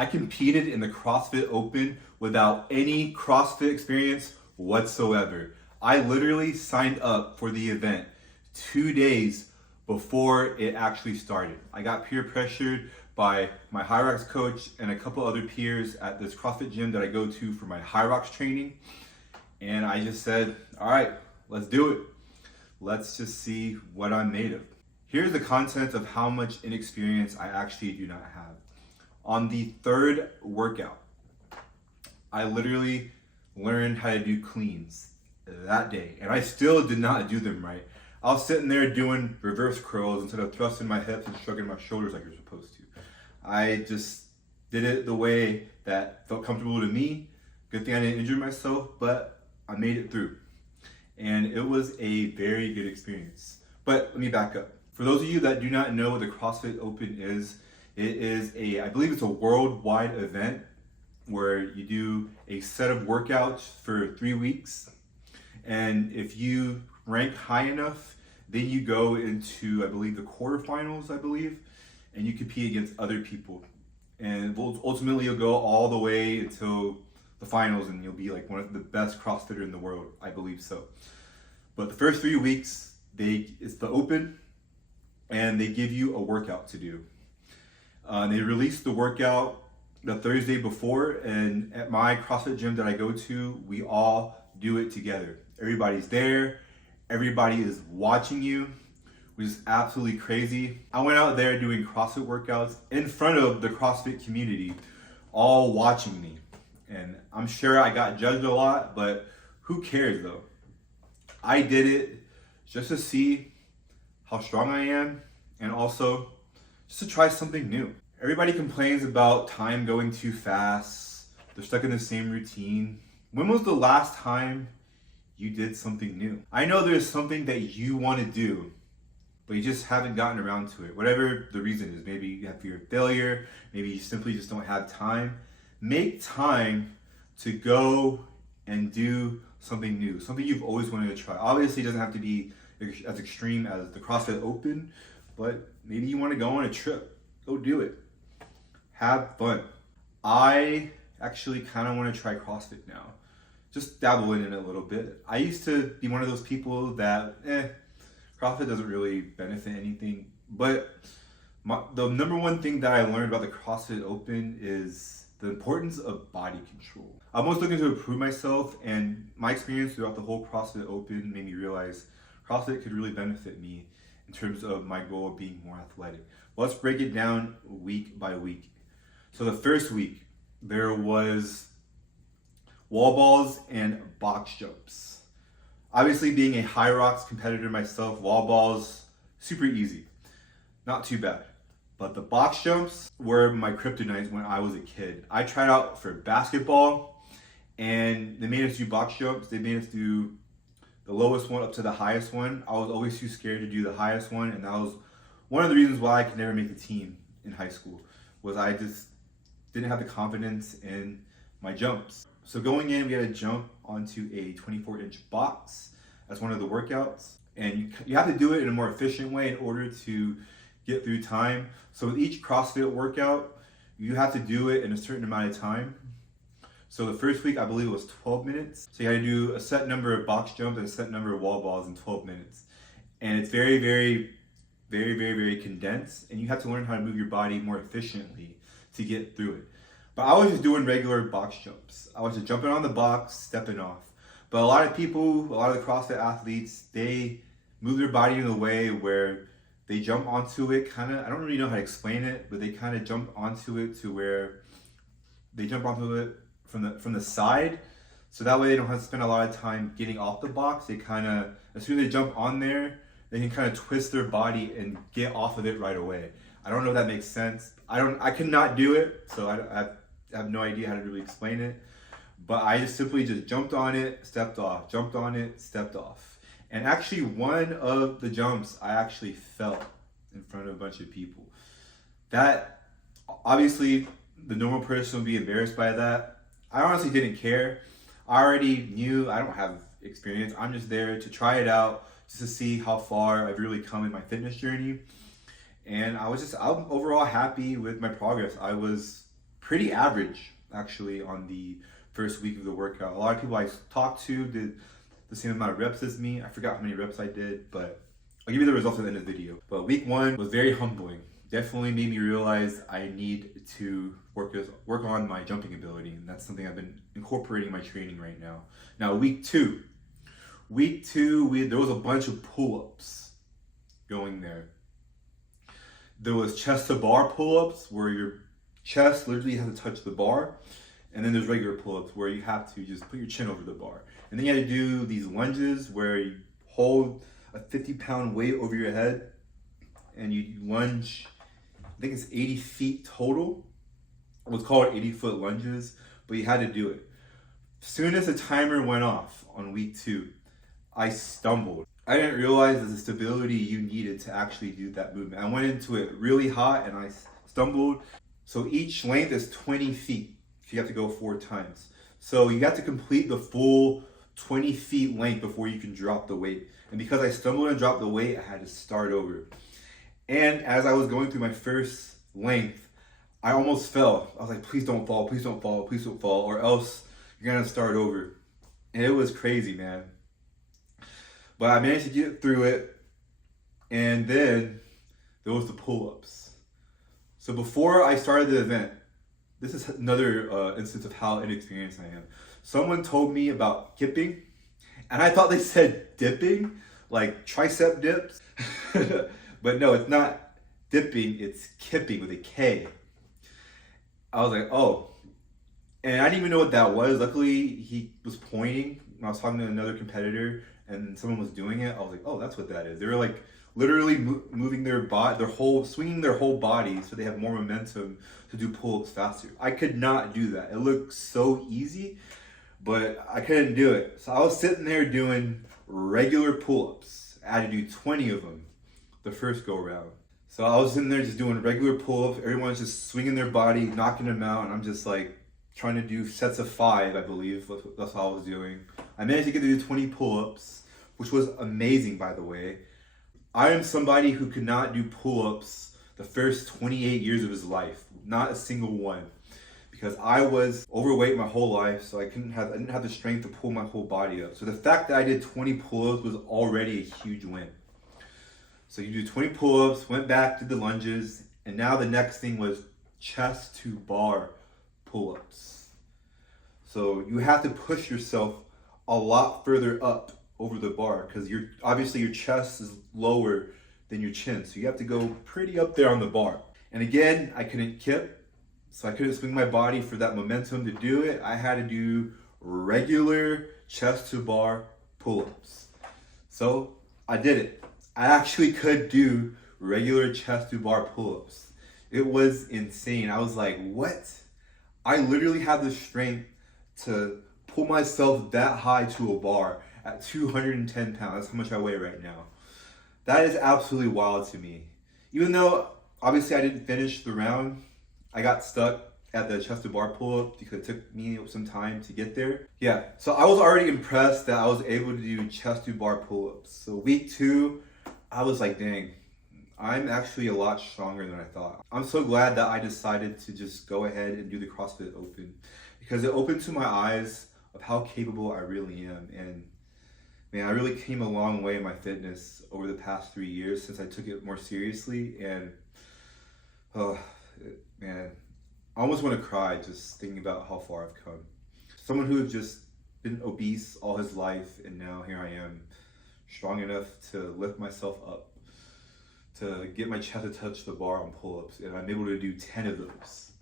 I competed in the CrossFit Open without any CrossFit experience whatsoever. I literally signed up for the event 2 days before it actually started. I got peer pressured by my High Rocks coach and a couple other peers at this CrossFit gym that I go to for my High Rocks training. And I just said, all right, let's do it. Let's just see what I'm made of. Here's the content of how much inexperience I actually do not have. On the third workout, I literally learned how to do cleans that day, and I still did not do them right. I was sitting there doing reverse curls instead of thrusting my hips and shrugging my shoulders like you're supposed to. I just did it the way that felt comfortable to me. Good thing I didn't injure myself, but I made it through. And it was a very good experience. But let me back up. For those of you that do not know what the CrossFit Open is, it is I believe it's a worldwide event where you do a set of workouts for 3 weeks. And if you rank high enough, then you go into, I believe, the quarterfinals, and you compete against other people. And ultimately you'll go all the way until the finals, and you'll be like one of the best CrossFitter in the world, I believe so. But the first 3 weeks, it's the open, and they give you a workout to do. They release the workout the Thursday before, and at my CrossFit gym that I go to, we all do it together. Everybody's there, everybody is watching you, which is absolutely crazy. I went out there doing CrossFit workouts in front of the CrossFit community, all watching me. And I'm sure I got judged a lot, but who cares though? I did it just to see how strong I am, and also just to try something new. Everybody complains about time going too fast. They're stuck in the same routine. When was the last time you did something new? I know there's something that you want to do, but you just haven't gotten around to it. Whatever the reason is, maybe you have fear of failure, maybe you simply just don't have time. Make time to go and do something new, something you've always wanted to try. Obviously, it doesn't have to be as extreme as the CrossFit Open, but maybe you want to go on a trip. Go do it. Have fun. I actually kind of want to try CrossFit now. Just dabble in it a little bit. I used to be one of those people that, CrossFit doesn't really benefit anything. But the number one thing that I learned about the CrossFit Open is the importance of body control. I'm always looking to improve myself, and my experience throughout the whole CrossFit Open made me realize CrossFit could really benefit me in terms of my goal of being more athletic. Well, let's break it down week by week. So the first week, there was wall balls and box jumps. Obviously, being a High Rocks competitor myself, wall balls, super easy. Not too bad. But the box jumps were my kryptonite when I was a kid. I tried out for basketball, and they made us do box jumps. They made us do the lowest one up to the highest one. I was always too scared to do the highest one, and that was one of the reasons why I could never make the team in high school, was I just didn't have the confidence in my jumps. So going in, we had to jump onto a 24-inch box. That's one of the workouts. And you have to do it in a more efficient way in order to get through time. So with each CrossFit workout, you have to do it in a certain amount of time. So the first week, I believe it was 12 minutes. So you had to do a set number of box jumps and a set number of wall balls in 12 minutes. And it's very, very, very, very, very condensed. And you have to learn how to move your body more efficiently to get through it. But I was just doing regular box jumps. I was just jumping on the box, stepping off. But a lot of people, a lot of the CrossFit athletes, they move their body in a way where they jump onto it kind of, I don't really know how to explain it, but they kind of jump onto it to where they jump onto it from the side. So that way they don't have to spend a lot of time getting off the box. They kind of, as soon as they jump on there, they can kind of twist their body and get off of it right away. I don't know if that makes sense. I could not do it, so I have no idea how to really explain it. But I just simply jumped on it, stepped off, jumped on it, stepped off. And actually one of the jumps, I actually fell in front of a bunch of people. That, obviously, the normal person would be embarrassed by that. I honestly didn't care. I already knew I don't have experience. I'm just there to try it out, just to see how far I've really come in my fitness journey. And I'm overall happy with my progress. I was pretty average actually on the first week of the workout. A lot of people I talked to did the same amount of reps as me. I forgot how many reps I did, but I'll give you the results at the end of the video. But week 1 was very humbling. Definitely made me realize I need to work on my jumping ability, and that's something I've been incorporating in my training right now. Now week 2, there was a bunch of pull-ups going there. There was chest to bar pull-ups where your chest literally has to touch the bar, and then there's regular pull-ups where you have to just put your chin over the bar. And then you have to do these lunges where you hold a 50-pound weight over your head and you lunge, I think it's 80 feet total. It was called 80-foot lunges, but you had to do it. As soon as the timer went off on week 2, I stumbled. I didn't realize the stability you needed to actually do that movement. I went into it really hot and I stumbled. So each length is 20 feet. You have to go 4 times. So you have to complete the full 20 feet length before you can drop the weight. And because I stumbled and dropped the weight, I had to start over. And as I was going through my first length, I almost fell. I was like, please don't fall, please don't fall, please don't fall, or else you're gonna start over. And it was crazy, man. But I managed to get through it. And then there was the pull-ups. So before I started the event, this is another instance of how inexperienced I am. Someone told me about kipping, and I thought they said dipping, like tricep dips. But no, it's not dipping, it's kipping with a K. I was like, oh. And I didn't even know what that was. Luckily, he was pointing when I was talking to another competitor, and someone was doing it. I was like, oh, that's what that is. They were like literally moving swinging their whole body so they have more momentum to do pull-ups faster. I could not do that. It looked so easy, but I couldn't do it. So I was sitting there doing regular pull-ups. I had to do 20 of them the first go around. So I was sitting there just doing regular pull-ups. Everyone's just swinging their body, knocking them out, and I'm just like trying to do sets of 5, I believe. That's all I was doing. I managed to get to do 20 pull-ups, which was amazing, by the way. I am somebody who could not do pull-ups the first 28 years of his life, not a single one, because I was overweight my whole life, so I didn't have the strength to pull my whole body up. So the fact that I did 20 pull-ups was already a huge win. So you do 20 pull-ups, went back to the lunges, and now the next thing was chest to bar pull-ups. So you have to push yourself a lot further up over the bar because obviously your chest is lower than your chin, so you have to go pretty up there on the bar. And again, I couldn't kip, so I couldn't swing my body for that momentum to do it. I had to do regular chest to bar pull-ups. So I did it. I actually could do regular chest to bar pull-ups. It was insane. I was like, what? I literally have the strength to pull myself that high to a bar at 210 pounds. That's how much I weigh right now. That is absolutely wild to me. Even though obviously I didn't finish the round, I got stuck at the chest to bar pull-up because it took me some time to get there. Yeah, so I was already impressed that I was able to do chest to bar pull-ups. So week 2, I was like, dang, I'm actually a lot stronger than I thought. I'm so glad that I decided to just go ahead and do the CrossFit Open because it opened to my eyes of how capable I really am. And man, I really came a long way in my fitness over the past 3 years since I took it more seriously. And man, I almost want to cry just thinking about how far I've come. Someone who has just been obese all his life, and now here I am, strong enough to lift myself up, to get my chest to touch the bar on pull-ups, and I'm able to do 10 of those.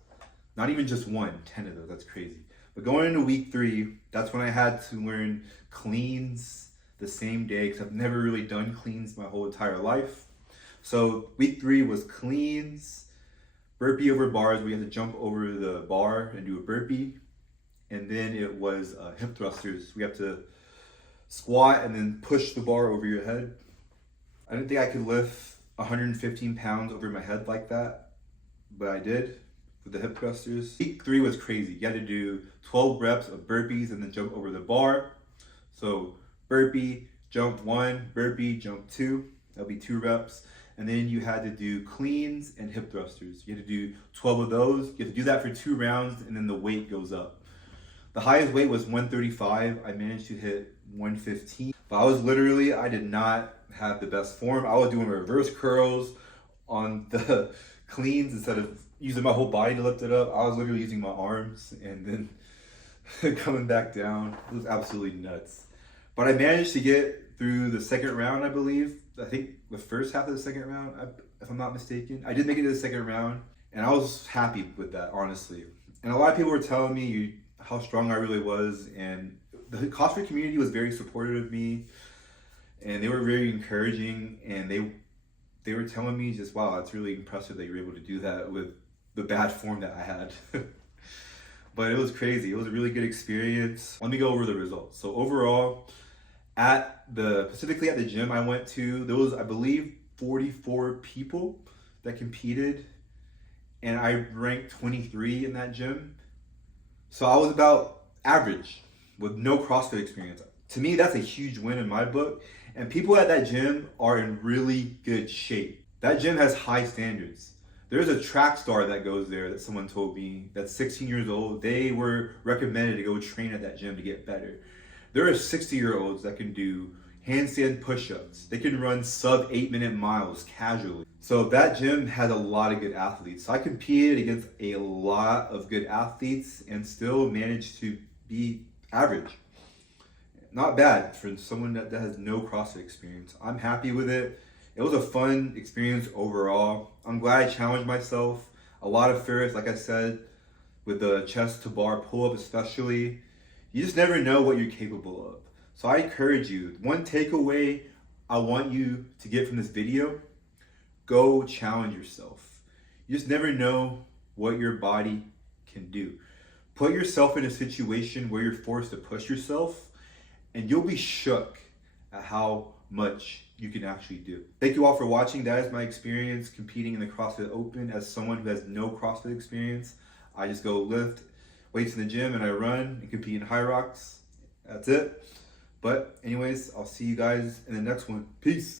Not even just 10 of those, that's crazy. But going into week 3, that's when I had to learn cleans the same day, because I've never really done cleans my whole entire life. So week 3 was cleans, burpee over bars, where you have to jump over the bar and do a burpee. And then it was hip thrusters. We have to squat and then push the bar over your head. I didn't think I could lift 115 pounds over my head like that, but I did with the hip thrusters. Week 3 was crazy. You had to do 12 reps of burpees and then jump over the bar. So burpee, jump 1, burpee, jump 2. That'll be 2 reps. and then you had to do cleans and hip thrusters. You had to do 12 of those. You have to do that for 2 rounds, and then the weight goes up. The highest weight was 135. I managed to hit 115. But I did not have the best form. I was doing reverse curls on the cleans instead of using my whole body to lift it up. I was literally using my arms and then coming back down. It was absolutely nuts. But I managed to get through the second round, I believe. I think the first half of the second round, if I'm not mistaken. I did make it to the second round, and I was happy with that, honestly. And a lot of people were telling me how strong I really was, and the CrossFit community was very supportive of me, and they were very encouraging, and they were telling me just, wow, it's really impressive that you were able to do that with the bad form that I had. But it was crazy. It was a really good experience. Let me go over the results. So overall, specifically at the gym I went to, there was, I believe, 44 people that competed, and I ranked 23 in that gym. So I was about average with no CrossFit experience. To me, that's a huge win in my book. And people at that gym are in really good shape. That gym has high standards. There's a track star that goes there that someone told me that's 16 years old. They were recommended to go train at that gym to get better. There are 60-year-olds that can do handstand push-ups. They can run sub 8-minute miles casually. So that gym had a lot of good athletes. So I competed against a lot of good athletes and still managed to be average. Not bad for someone that has no CrossFit experience. I'm happy with it. It was a fun experience overall. I'm glad I challenged myself. A lot of ferrets, like I said, with the chest to bar pull-up especially. You just never know what you're capable of. So I encourage you, one takeaway I want you to get from this video, go challenge yourself. You just never know what your body can do. Put yourself in a situation where you're forced to push yourself, and you'll be shook at how much you can actually do. Thank you all for watching. That is my experience competing in the CrossFit Open as someone who has no CrossFit experience. I just go lift weights in the gym and I run and compete in high rocks. That's it. But anyways, I'll see you guys in the next one. Peace.